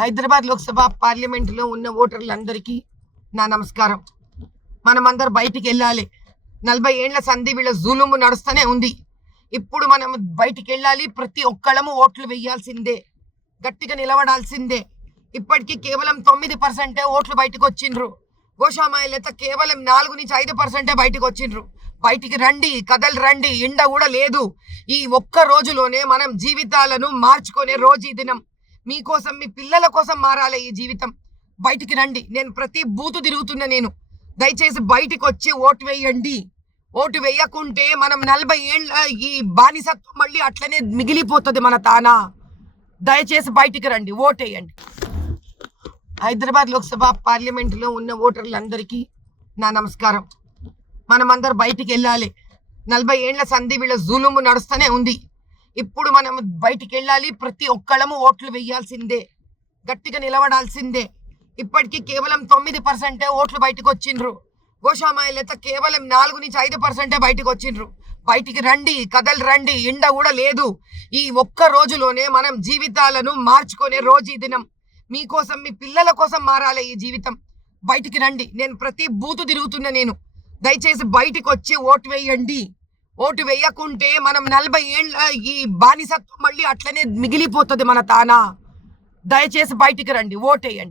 హైదరాబాద్ లోక్సభ పార్లమెంటులో ఉన్న ఓటర్లందరికీ నా నమస్కారం. మనమందరూ బయటికి వెళ్ళాలి. 40 ఏండ్ల సంధి వీళ్ళ జులుము నడుస్తూనే ఉంది. ఇప్పుడు మనం బయటికి వెళ్ళాలి. ప్రతి ఒక్కళ్ళము ఓట్లు వేయాల్సిందే, గట్టిగా నిలబడాల్సిందే. ఇప్పటికీ కేవలం 9% ఓట్లు బయటకు వచ్చిండ్రు. గోషామాయిలైతే కేవలం 4 నుంచి 5% బయటకు వచ్చిండ్రు. బయటికి రండి, కదలు రండి. ఎండ కూడా లేదు. ఈ ఒక్క రోజులోనే మనం జీవితాలను మార్చుకునే రోజు ఈ దినం. మీకోసం, మీ పిల్లల కోసం మారాలి ఈ జీవితం. బయటికి రండి. నేను ప్రతి బూతు తిరుగుతున్నా. నేను దయచేసి బయటికి వచ్చి ఓటు వేయండి. ఓటు వేయకుంటే మనం 40 ఏళ్ళ ఈ బానిసత్వం మళ్ళీ అట్లనే మిగిలిపోతుంది మన తానా. దయచేసి బయటికి రండి, ఓటేయండి. హైదరాబాద్ లోక్సభ పార్లమెంటులో ఉన్న ఓటర్లందరికీ నా నమస్కారం. మనమందరూ బయటికి వెళ్ళాలి. 40 ఏండ్ల సంధి వీళ్ళ జులుము నడుస్తూనే ఉంది. ఇప్పుడు మనం బయటికి వెళ్ళాలి. ప్రతి ఒక్కళ్ళము ఓట్లు వేయాల్సిందే, గట్టిగా నిలబడాల్సిందే. ఇప్పటికీ కేవలం 9% ఓట్లు బయటకు వచ్చిండ్రు. గోషామాయిలైతే కేవలం 4 నుంచి 5% బయటకు వచ్చిండ్రు. బయటికి రండి, కదలు రండి. ఎండ కూడా లేదు. ఈ ఒక్క రోజులోనే మనం జీవితాలను మార్చుకునే రోజు ఈ దినం. మీకోసం, మీ పిల్లల కోసం మారాలి ఈ జీవితం. బయటికి రండి. నేను ప్రతి బూతు తిరుగుతున్నా. నేను దయచేసి బయటికి వచ్చి ఓటు వేయండి. ఓటు వేయకుంటే మనం 40 ఏళ్ళ ఈ బానిసత్వం మళ్ళీ అట్లనే మిగిలిపోతుంది మన తానా. దయచేసి బయటికి రండి, ఓటేయండి.